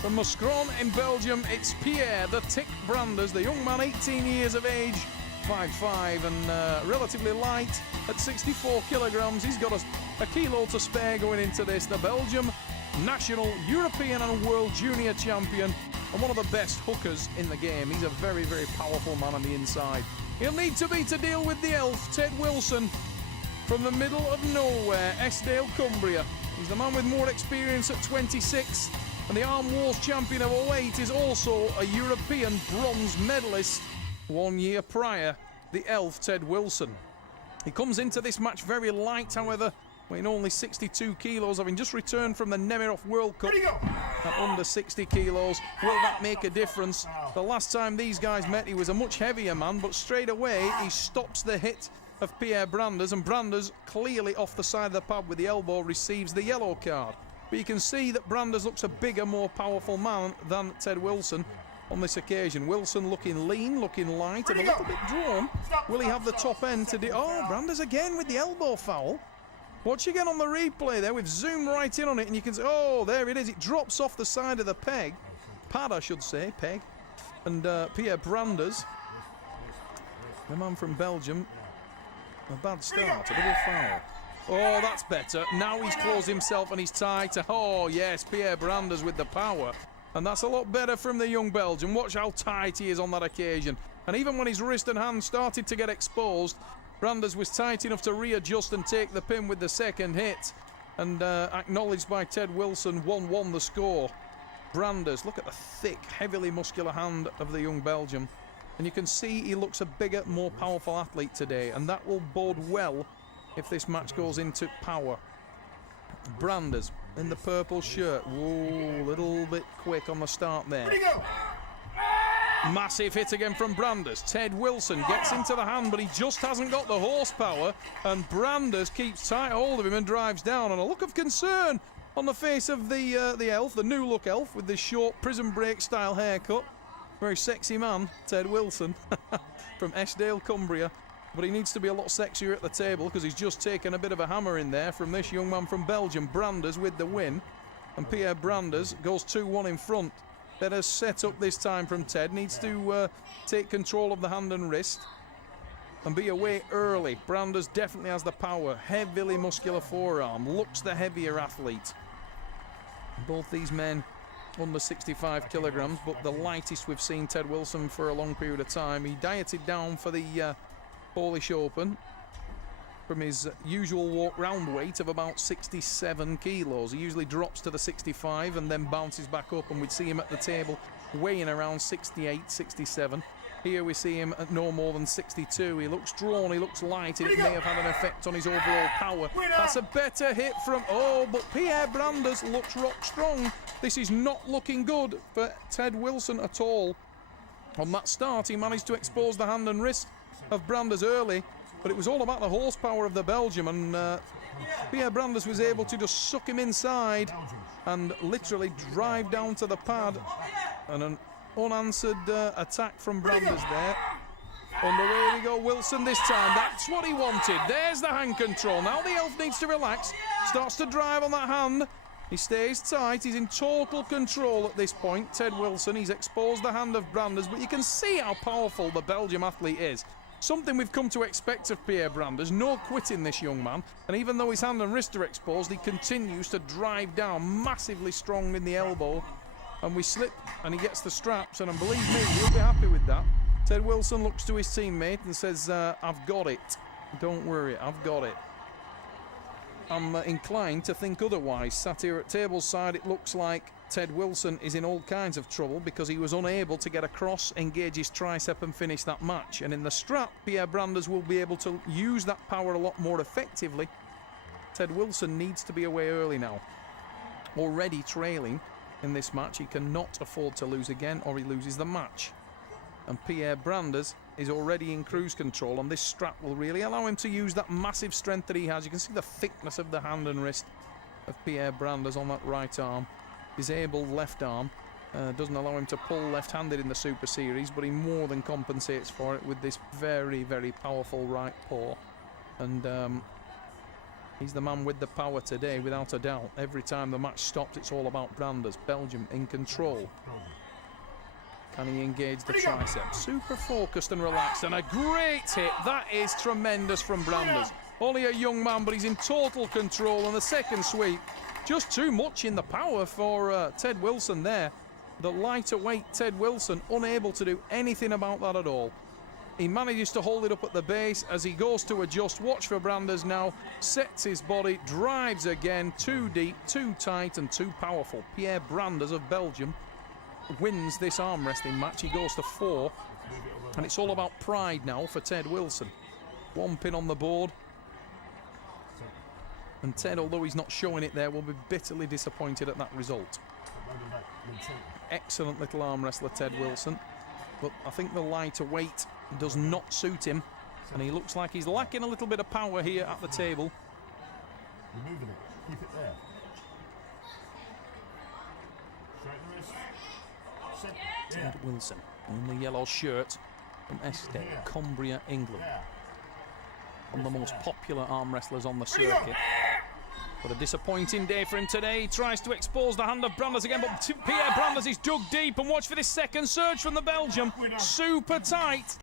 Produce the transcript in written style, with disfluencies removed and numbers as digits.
From Mouscron in Belgium, it's Pierre the Tick Branders, the young man, 18 years of age, 5'5", and relatively light at 64 kilograms. He's got a kilo to spare going into this. The Belgium national, European and world junior champion, and one of the best hookers in the game. He's a very, very powerful man on the inside. He'll need to deal with the elf, Ted Wilson, from the middle of nowhere, Eskdale, Cumbria. He's the man with more experience at 26, and the Arm Wars champion of 08 is also a European bronze medalist 1 year prior, the elf, Ted Wilson. He comes into this match very light, however, weighing only 62 kilos, having just returned from the Nemiroff World Cup at under 60 kilos. Will that make a difference? The last time these guys met, he was a much heavier man, but straight away he stops the hit of Pierre Branders, and Branders, clearly off the side of the pad with the elbow, receives the yellow card. But you can see that Branders looks a bigger, more powerful man than Ted Wilson on this occasion. Wilson looking lean, looking light, and a little bit drawn. Will he have the top end to do? Oh, Branders again with the elbow foul. Watch again on the replay there. We've zoomed right in on it, and you can see, oh, there it is. It drops off the side of the pad, I should say, peg. And Pierre Branders, the man from Belgium, a bad start, a double foul. Oh, that's better. Now he's closed himself and he's tight. Oh, yes, Pierre Branders with the power. And that's a lot better from the young Belgian. Watch how tight he is on that occasion. And even when his wrist and hand started to get exposed, Branders was tight enough to readjust and take the pin with the second hit. And acknowledged by Ted Wilson, 1-1 the score. Branders, look at the thick, heavily muscular hand of the young Belgian. And you can see he looks a bigger, more powerful athlete today. And that will bode well if this match goes into power. Branders in the purple shirt. Whoa, a little bit quick on the start there. Massive hit again from Branders. Ted Wilson gets into the hand, but he just hasn't got the horsepower. And Branders keeps tight hold of him and drives down. And a look of concern on the face of the elf, the new look elf, with this short prison break style haircut. Very sexy man, Ted Wilson, from Eskdale, Cumbria. But he needs to be a lot sexier at the table because he's just taken a bit of a hammer in there from this young man from Belgium. Branders with the win. And Pierre Branders goes 2-1 in front. Better set up this time from Ted. Needs to take control of the hand and wrist and be away early. Branders definitely has the power. Heavily muscular forearm. Looks the heavier athlete. Both these men under 65 kilograms, but the lightest we've seen Ted Wilson for a long period of time. He dieted down for the Polish Open from his usual walk-round weight of about 67 kilos. He usually drops to the 65 and then bounces back up, and we'd see him at the table weighing around 68, 67. Here we see him at no more than 62. He looks drawn, he looks light, and it may have had an effect on his overall power. That's a better hit from, but Pierre Branders looks rock strong. This is not looking good for Ted Wilson at all. On that start, he managed to expose the hand and wrist of Branders early, but it was all about the horsepower of the Belgium, and Pierre Branders was able to just suck him inside and literally drive down to the pad. And an unanswered attack from Branders there. Underway we go, Wilson this time. That's what he wanted. There's the hand control. Now the elf needs to relax. Starts to drive on that hand. He stays tight. He's in total control at this point. Ted Wilson, he's exposed the hand of Branders, but you can see how powerful the Belgium athlete is. Something we've come to expect of Pierre Branders. No quitting this young man. And even though his hand and wrist are exposed, he continues to drive down, massively strong in the elbow. And we slip, and he gets the straps, and believe me, he'll be happy with that. Ted Wilson looks to his teammate and says, I've got it. Don't worry, I've got it. I'm inclined to think otherwise. Sat here at tableside, it looks like Ted Wilson is in all kinds of trouble because he was unable to get across, engage his tricep and finish that match. And in the strap, Pierre Branders will be able to use that power a lot more effectively. Ted Wilson needs to be away early now. Already trailing in this match. He cannot afford to lose again or he loses the match. And Pierre Branders is already in cruise control, and this strap will really allow him to use that massive strength that he has. You can see the thickness of the hand and wrist of Pierre Branders on that right arm. Disabled left arm. Doesn't allow him to pull left-handed in the Super Series, but he more than compensates for it with this very, very powerful right paw. And He's the man with the power today, without a doubt. Every time the match stops, it's all about Branders. Belgium in control. Can he engage the tricep? Super focused and relaxed, and a great hit. That is tremendous from Branders. Only a young man, but he's in total control, and the second sweep, just too much in the power for Ted Wilson there. The lighter weight Ted Wilson, unable to do anything about that at all. He manages to hold it up at the base as he goes to adjust. Watch for Branders now. Sets his body, drives again. Too deep, too tight, and too powerful. Pierre Branders of Belgium wins this arm wrestling match. He goes to 4. And it's all about pride now for Ted Wilson. 1 pin on the board. And Ted, although he's not showing it there, will be bitterly disappointed at that result. Excellent little arm wrestler, Ted Wilson. But I think the lighter weight does not suit him, and he looks like he's lacking a little bit of power here at the table. You're moving it. Keep it there. Straighten the wrist. Ted Wilson in the yellow shirt from Este, Cumbria, England. One of the most popular arm wrestlers on the circuit. But a disappointing day for him today. He tries to expose the hand of Branders again, but Pierre Branders is dug deep, and watch for this second surge from the Belgium. Super tight.